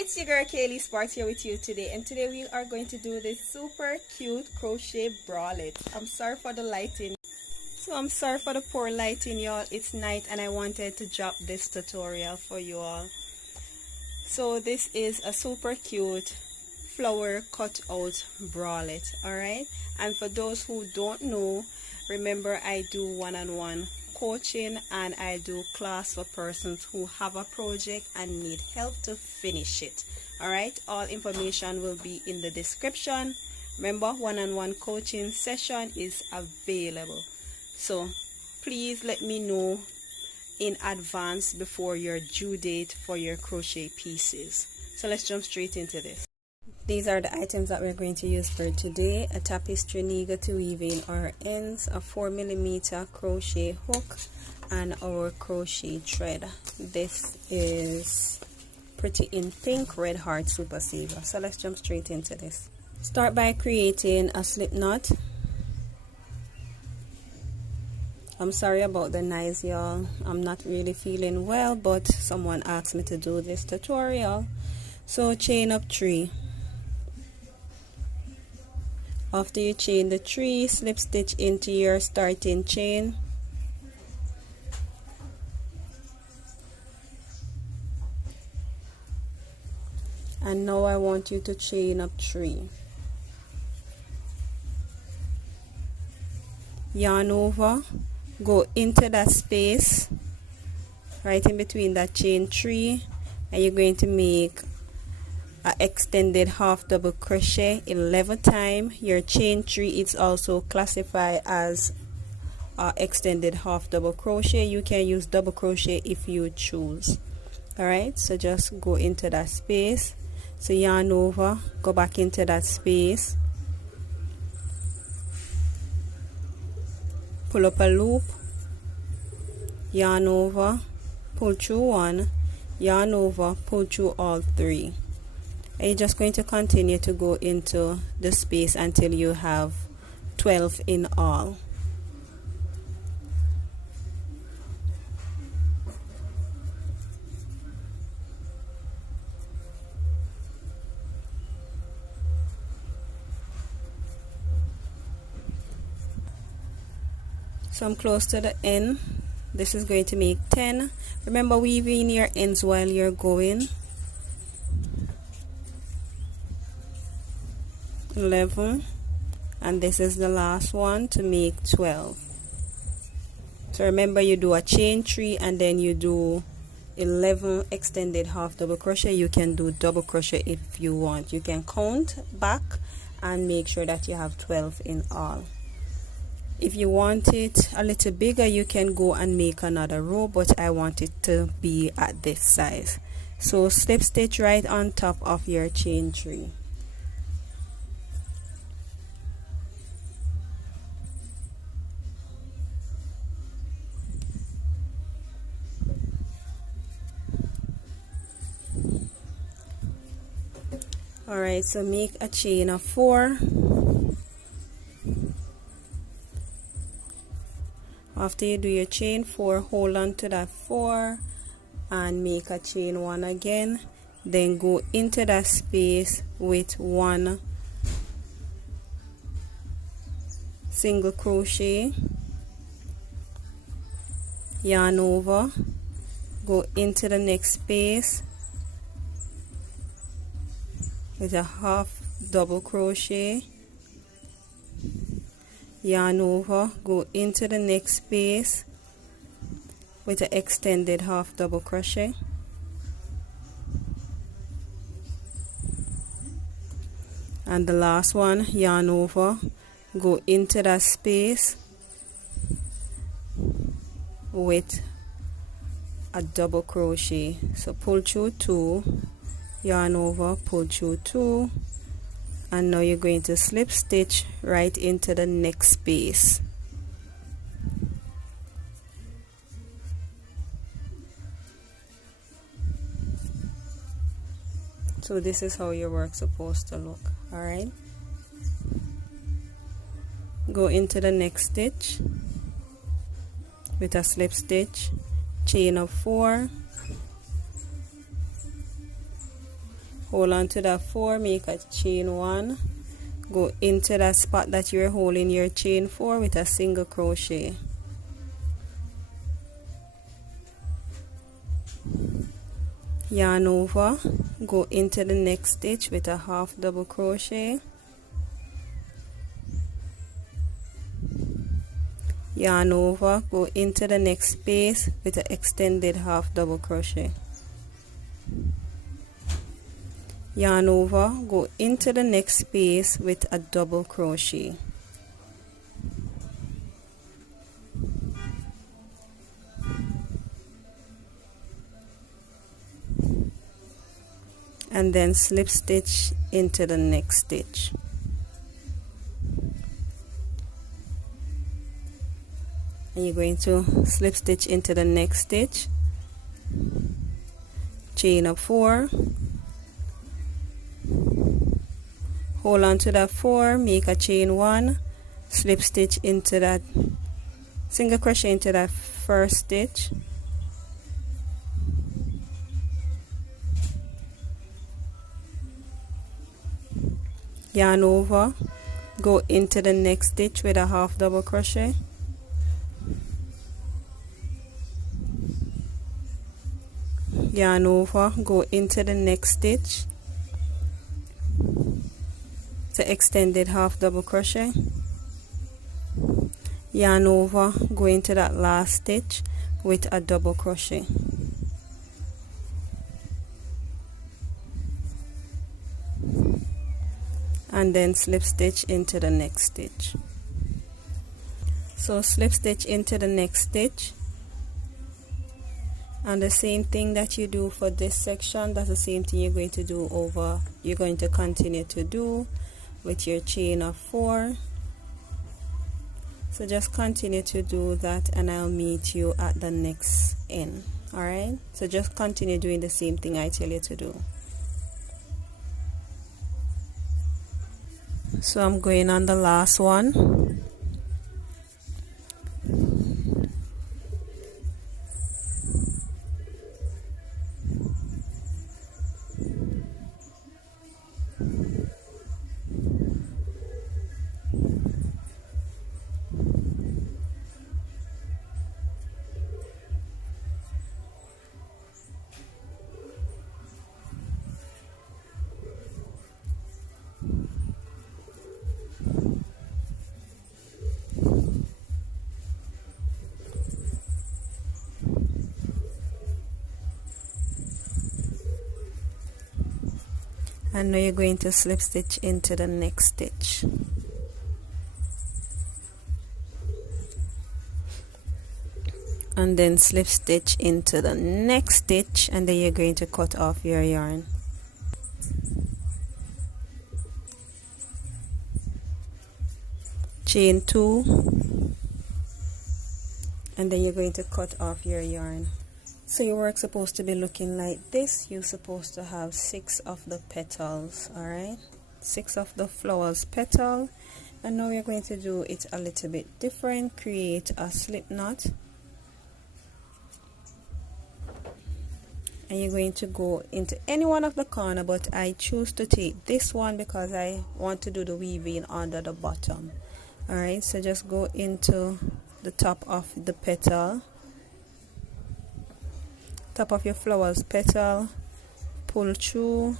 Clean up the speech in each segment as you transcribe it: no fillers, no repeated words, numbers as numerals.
It's your girl Kaylee Sparks here with you today, and today we are going to do this super cute crochet bralette. I'm sorry for the lighting. I'm sorry for the poor lighting, y'all. It's night and I wanted to drop this tutorial for you all. So this is a super cute flower cut out bralette, alright? And for those who don't know, remember I do one-on-one coaching and I do class for persons who have a project and need help to finish it. Alright, all information will be in the description. Remember, one-on-one coaching session is available, so please let me know in advance before your due date for your crochet pieces. So let's jump straight into this. These are the items that we're going to use for today: a tapestry needle to weave in our ends, a 4mm crochet hook, and our crochet thread. This is Pretty in Pink Red Heart Super Saver. So let's jump straight into this. Start by creating a slip knot. I'm sorry about the noise, y'all. I'm not really feeling well, but someone asked me to do this tutorial. So chain up 3. After you chain the 3, slip stitch into your starting chain. And now I want you to chain up 3. Yarn over, go into that space right in between that chain 3, and you're going to make an extended half double crochet 11 times. Your chain 3 is also classified as extended half double crochet. You can use double crochet if you choose. Alright, so just go into that space. So yarn over, go back into that space, pull up a loop, yarn over, pull through 1, yarn over, pull through all 3. And you're just going to continue to go into the space until you have 12 in all. So I'm close to the end. This is going to make 10. Remember, weaving your ends while you're going. 11, and this is the last one to make 12. So remember, you do a chain 3 and then you do 11 extended half double crochet. You can do double crochet if you want. You can count back and make sure that you have 12 in all. If you want it a little bigger, you can go and make another row, but I want it to be at this size. So slip stitch right on top of your chain 3. Alright, so make a chain of 4. After you do your chain 4, hold on to that 4 and make a chain 1 again. Then go into that space with 1 single crochet, yarn over, go into the next space with a half double crochet, yarn over, go into the next space with an extended half double crochet, and the last one, yarn over, go into that space with a double crochet. So pull through 2, yarn over, pull through 2, and now you're going to slip stitch right into the next space. So this is how your work's supposed to look. Alright, go into the next stitch with a slip stitch, chain of 4, hold on to that 4, make a chain 1, go into that spot that you're holding your chain 4 with a single crochet. Yarn over, go into the next stitch with a half double crochet, yarn over, go into the next space with an extended half double crochet, yarn over, go into the next space with a double crochet, and then slip stitch into the next stitch. And you're going to slip stitch into the next stitch, chain of 4, hold on to that 4, make a chain 1, slip stitch into that, single crochet into that first stitch, yarn over, go into the next stitch with a half double crochet, yarn over, go into the next stitch, the extended half double crochet, yarn over, go into that last stitch with a double crochet, and then slip stitch into the next stitch. So slip stitch into the next stitch, and the same thing that you do for this section, that's the same thing you're going to do over, you're going to continue to do with your chain of 4. So just continue to do that and I'll meet you at the next end. Alright, so just continue doing the same thing I tell you to do. So I'm going on the last one. And now you're going to slip stitch into the next stitch. And then slip stitch into the next stitch, and then you're going to cut off your yarn. Chain 2, and then you're going to cut off your yarn. So your work's supposed to be looking like this. You're supposed to have 6 of the petals, alright? 6 of the flowers petal. And now we're going to do it a little bit different. Create a slip knot. And you're going to go into any one of the corner, but I choose to take this one because I want to do the weaving under the bottom. Alright, so just go into the top of the petal, top of your flowers petal, pull through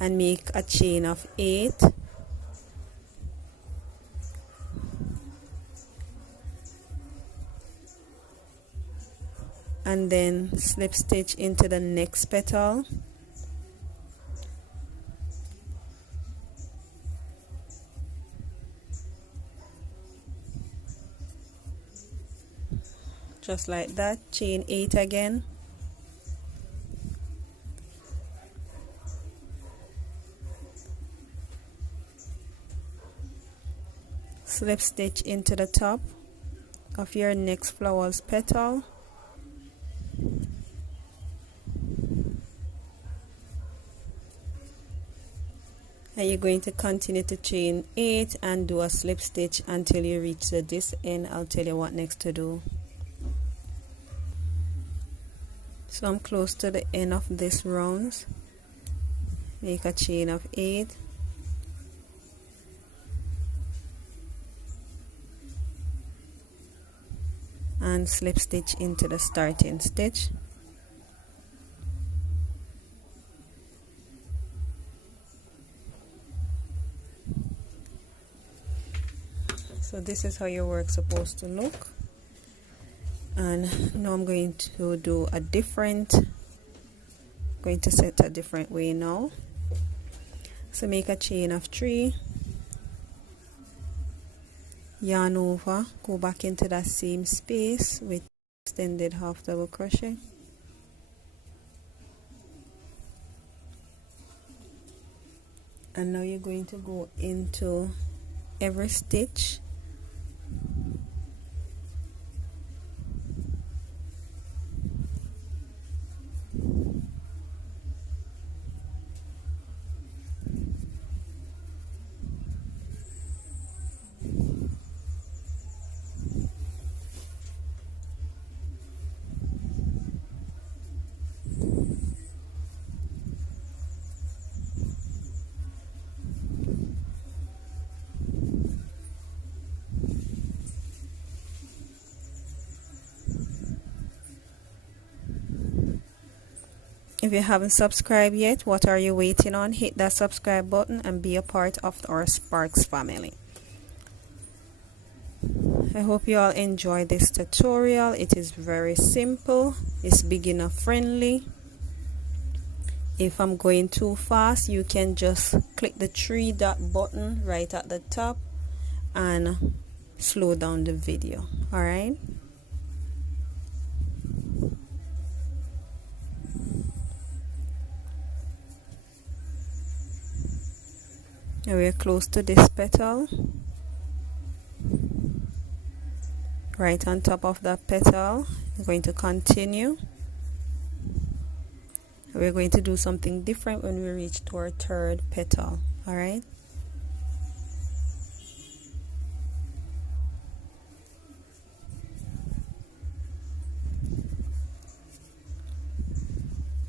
and make a chain of 8, and then slip stitch into the next petal, just like that. Chain 8 again, slip stitch into the top of your next flower's petal, and you're going to continue to chain 8 and do a slip stitch until you reach this end. I'll tell you what next to do. So So I'm close to the end of this round. Make a chain of 8, and slip stitch into the starting stitch. So this is how your work's supposed to look. And now I'm going to do a different, going to set a different way now. So make a chain of 3, yarn over, go back into that same space with extended half double crochet, and now you're going to go into every stitch If you haven't subscribed yet, what are you waiting on? Hit that subscribe button and be a part of our Sparks family. I hope you all enjoy this tutorial. It is very simple. It's beginner friendly. If I'm going too fast, you can just click the 3-dot button right at the top and slow down the video. Alright? Now we're close to this petal. Right on top of that petal, we're going to continue. We're going to do something different when we reach to our 3rd petal. Alright?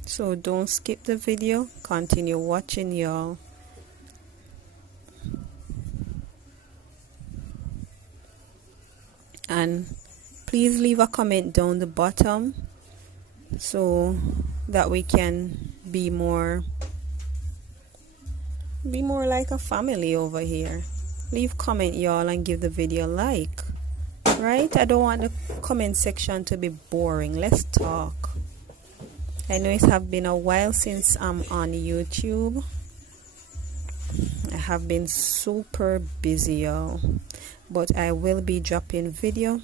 So don't skip the video, continue watching, y'all. And please leave a comment down the bottom so that we can be more like a family over here. Leave comment, y'all, and give the video a like. Right? I don't want the comment section to be boring. Let's talk. I know it have been a while since I'm on YouTube. I have been super busy, y'all, but I will be dropping video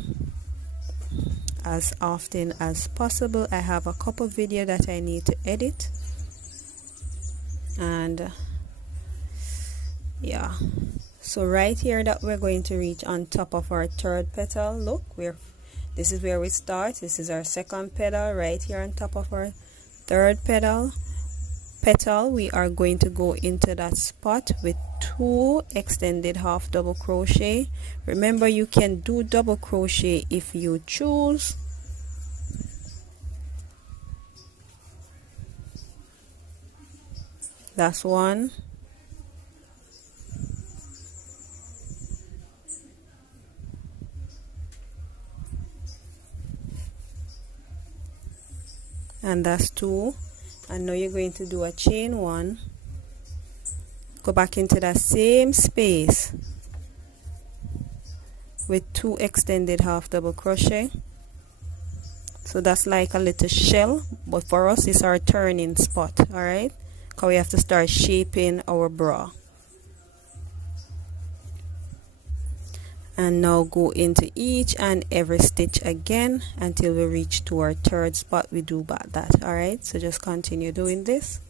as often as possible. I have a couple video that I need to edit, and yeah, so right here that we're going to reach on top of our 3rd petal. Look, this is where we start. This is our 2nd petal right here on top of our 3rd petal. We are going to go into that spot with 2 extended half double crochet. Remember, you can do double crochet if you choose. That's 1. And that's 2. And now you're going to do a chain 1, go back into that same space with 2 extended half double crochet. So that's like a little shell, but for us it's our turning spot. Alright, because we have to start shaping our bra. And now go into each and every stitch again until we reach to our 3rd spot. We do back that. Alright, so just continue doing this.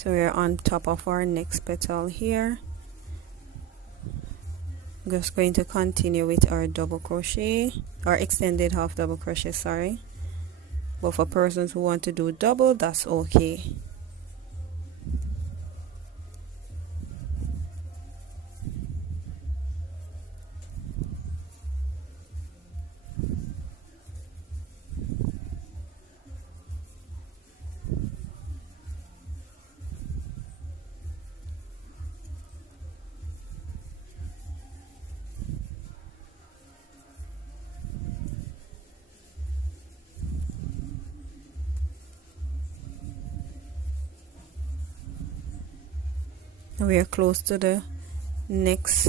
So we're on top of our next petal here. I'm just going to continue with our double crochet, or extended half double crochet, sorry. But for persons who want to do double, that's okay. We are close to the next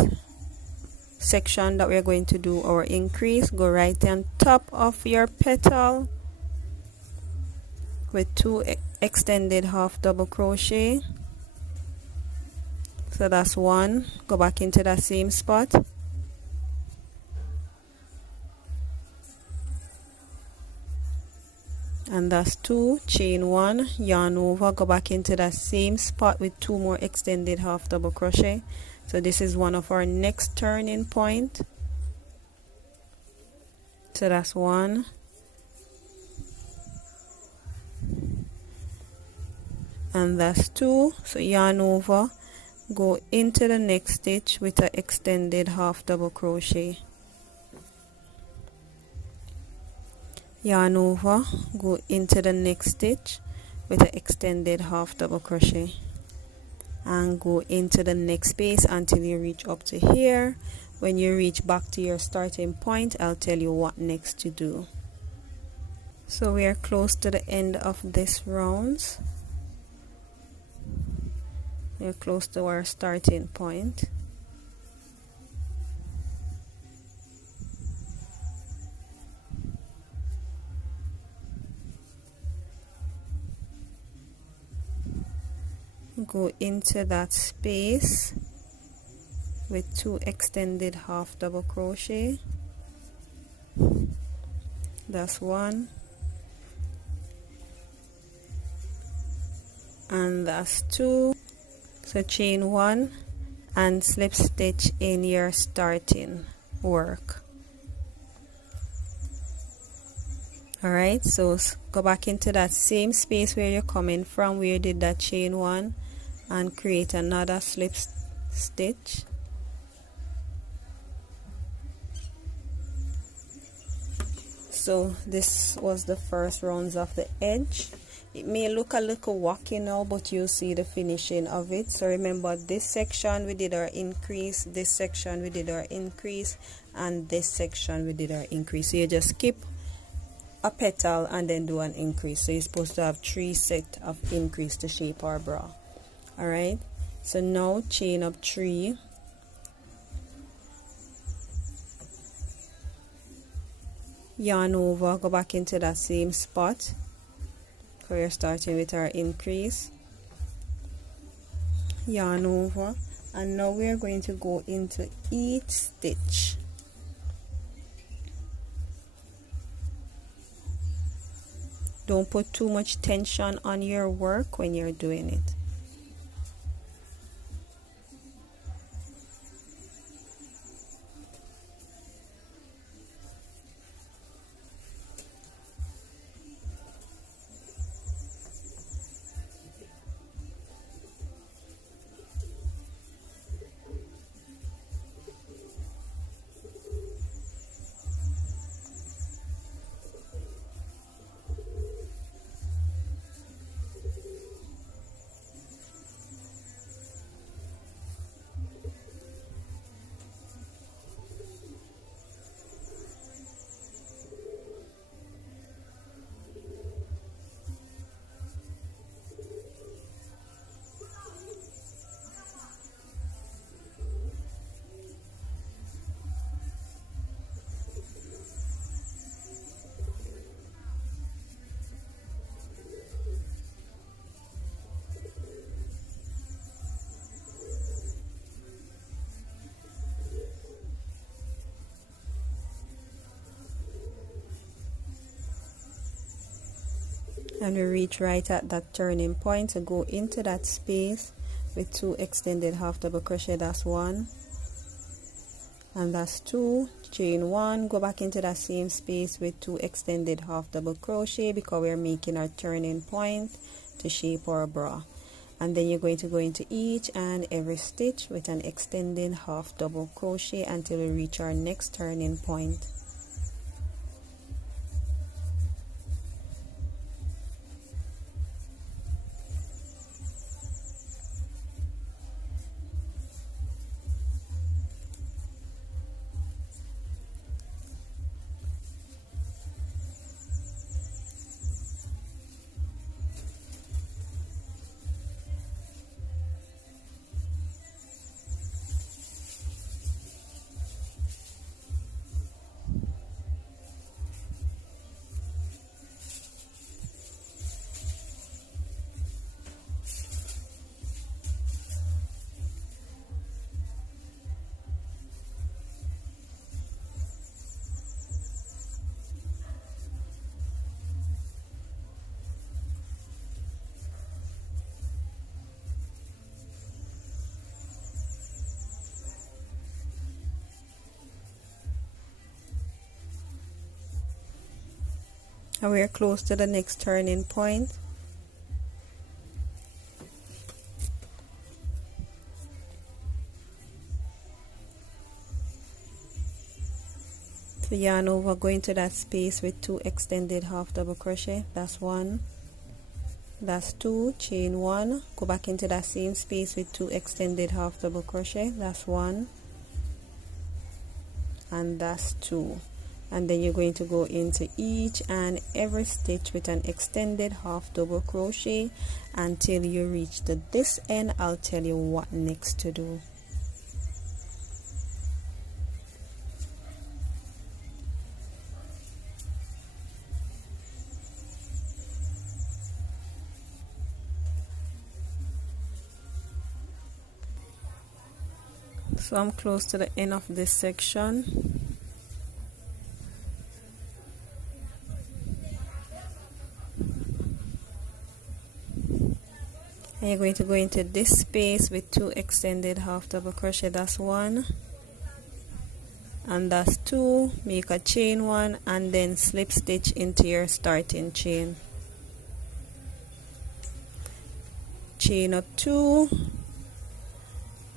section that we are going to do our increase. Go right on top of your petal with 2 extended half double crochet. So that's 1. Go back into that same spot. And that's 2, chain 1, yarn over, go back into that same spot with 2 more extended half double crochet. So this is one of our next turning point. So that's 1, and that's 2. So yarn over, go into the next stitch with an extended half double crochet. Yarn over, go into the next stitch with an extended half double crochet, and go into the next space until you reach up to here. When you reach back to your starting point, I'll tell you what next to do. So we are close to the end of this round. We're close to our starting point. Go into that space with 2 extended half double crochet. That's 1, and that's 2. So chain 1 and slip stitch in your starting work. Alright, so go back into that same space where you're coming from, where you did that chain 1, and create another slip stitch. So this was the first rounds of the edge. It may look a little wacky now, but you'll see the finishing of it. So remember, this section we did our increase, this section we did our increase, and this section we did our increase. So you just skip a petal and then do an increase. So you're supposed to have 3 sets of increase to shape our bra. Alright, so now chain up 3, yarn over, go back into that same spot. So we're starting with our increase, yarn over, and now we're going to go into each stitch. Don't put too much tension on your work when you're doing it. and we reach right at that turning point to go into that space with 2 extended half double crochet. That's 1 and that's 2, chain 1, go back into that same space with 2 extended half double crochet because we're making our turning point to shape our bra. And then you're going to go into each and every stitch with an extended half double crochet until we reach our next turning point. And we're close to the next turning point. So yarn over, go into that space with 2 extended half double crochet. That's 1, that's 2, chain 1, go back into that same space with 2 extended half double crochet. That's 1 and that's 2. And then you're going to go into each and every stitch with an extended half double crochet until you reach this end. I'll tell you what next to do. So I'm close to the end of this section. And you're going to go into this space with 2 extended half double crochet. That's 1 and that's 2, make a chain 1 and then slip stitch into your starting chain, chain up 2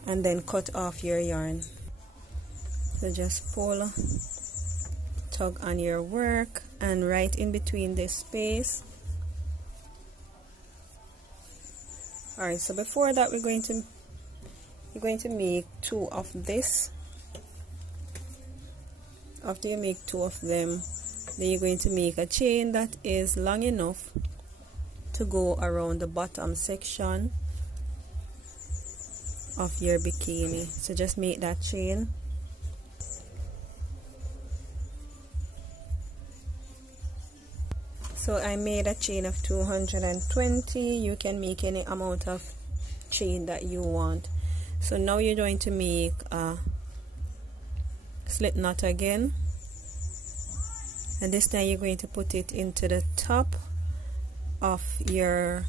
and then cut off your yarn. So just pull, tug on your work, and right in between this space. Alright, so before that you're going to make 2 of this. After you make 2 of them, then you're going to make a chain that is long enough to go around the bottom section of your bikini. So just make that chain. So I made a chain of 220. You can make any amount of chain that you want. So now you're going to make a slip knot again, and this time you're going to put it into the top of your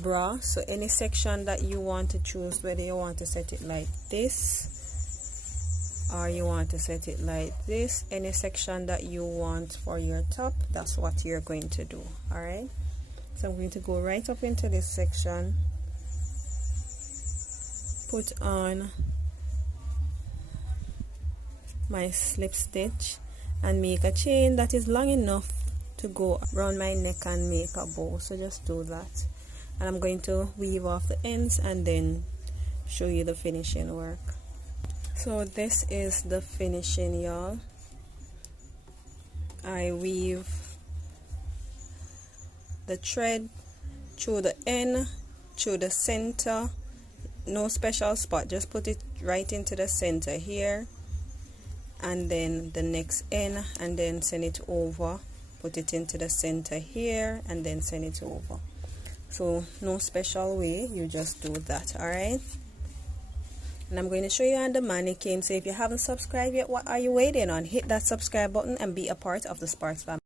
bra. So any section that you want to choose, whether you want to set it like this or you want to set it like this, any section that you want for your top, that's what you're going to do. All right, so I'm going to go right up into this section, put on my slip stitch and make a chain that is long enough to go around my neck and make a bow. So just do that, and I'm going to weave off the ends and then show you the finishing work. So this is the finishing, y'all. I weave the thread through the end, through the center, no special spot, just put it right into the center here, and then the next end, and then send it over, put it into the center here, and then send it over. So no special way, you just do that. All right, and I'm going to show you on the mannequin. So if you haven't subscribed yet, what are you waiting on? Hit that subscribe button and be a part of the Sparks family.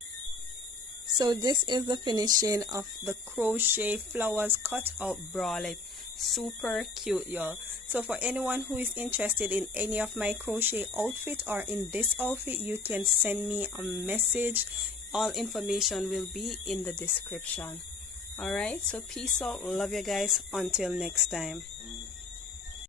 So this is the finishing of the crochet flowers cut out bralette. Super cute, y'all. So for anyone who is interested in any of my crochet outfit or in this outfit, you can send me a message. All information will be in the description. Alright, so peace out. Love you guys. Until next time.